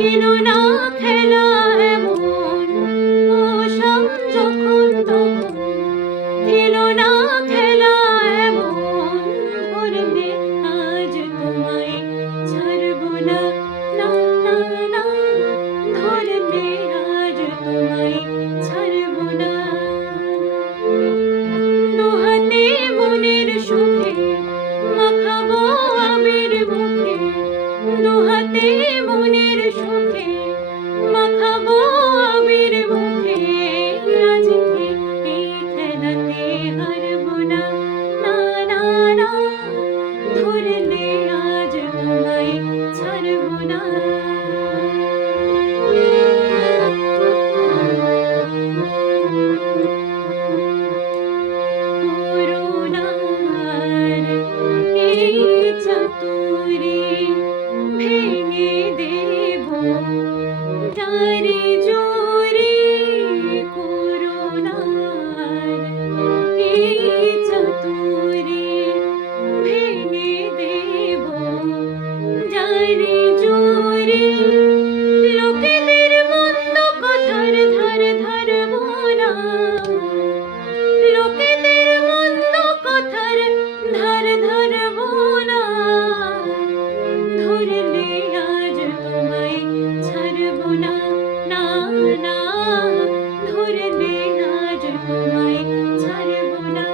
ছিল না খেলা এমন মৌসুম যখন তখন ছিল না খেলা এমন ধরলে আজ তোমায় ছাড়ব না না না না ধরলে আজ তোমায় ছাড়ব না দুহাতে মনের সুখে মাখাবো আবির মুখে দুহাতে মনের সুখে মাখাবো আবির মুখে আজকে এই খেলাতে হারব না না না না ধরলে আজ তোমায় ছাড়ব না করুণার এই চাতুরী ভেঙে দেব যারে জোরে করুণার এই চাতুরী ভেঙে দেব যারে জোরে লোকেদের মন্দ কথার ধার ধারব না লোকেদের মন্দ কথার ধার ধারব না ধরলে আজ তোমায় ছাড়ব না না না ধরলে আজ তোমায় ছাড়ব না